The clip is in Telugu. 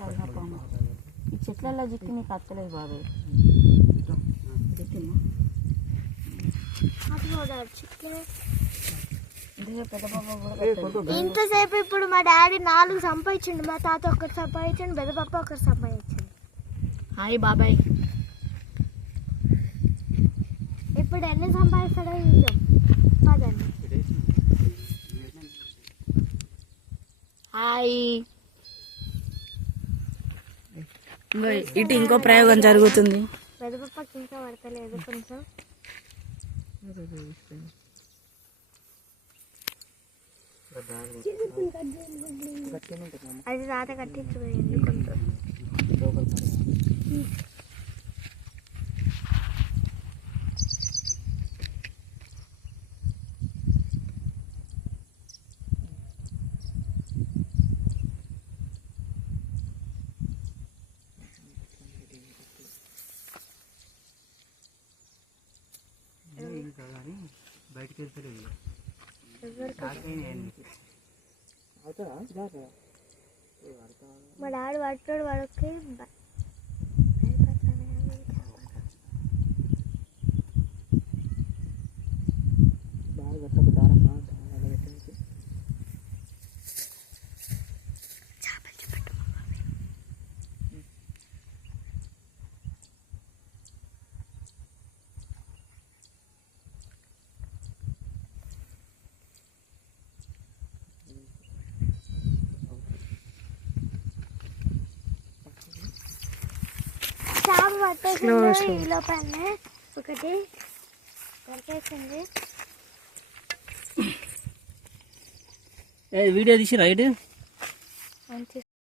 సైనా పాము ఈ చెట్లలో జిక్కి నీకు అత్తలేదు కట్టలేదు. ఇంతసేపు ఇప్పుడు మా డాడీ నాలుగు సంపాదించిండు మా తాత ఒకటి సంపాదించండు పెద్ద పప్ప ఒకటి సంపాదించండు. హాయ్ బాబాయ్. ఇప్పుడు ఎన్ని సంపాదిస్తాడో చూద్దాం. పదండి. హాయ్. ఇటు ఇంకో ప్రయోగం జరుగుతుంది. పెద్దపప్పకి ఇంకా పడతలేదు కొంచెం అది తాత కట్టించుకోండి కొంచెం బయటకు వెళ్తలేదు మా డాడీ పట్టాడు వాడికి ఒకటి. వీడియో తీసి రైట్ మంచి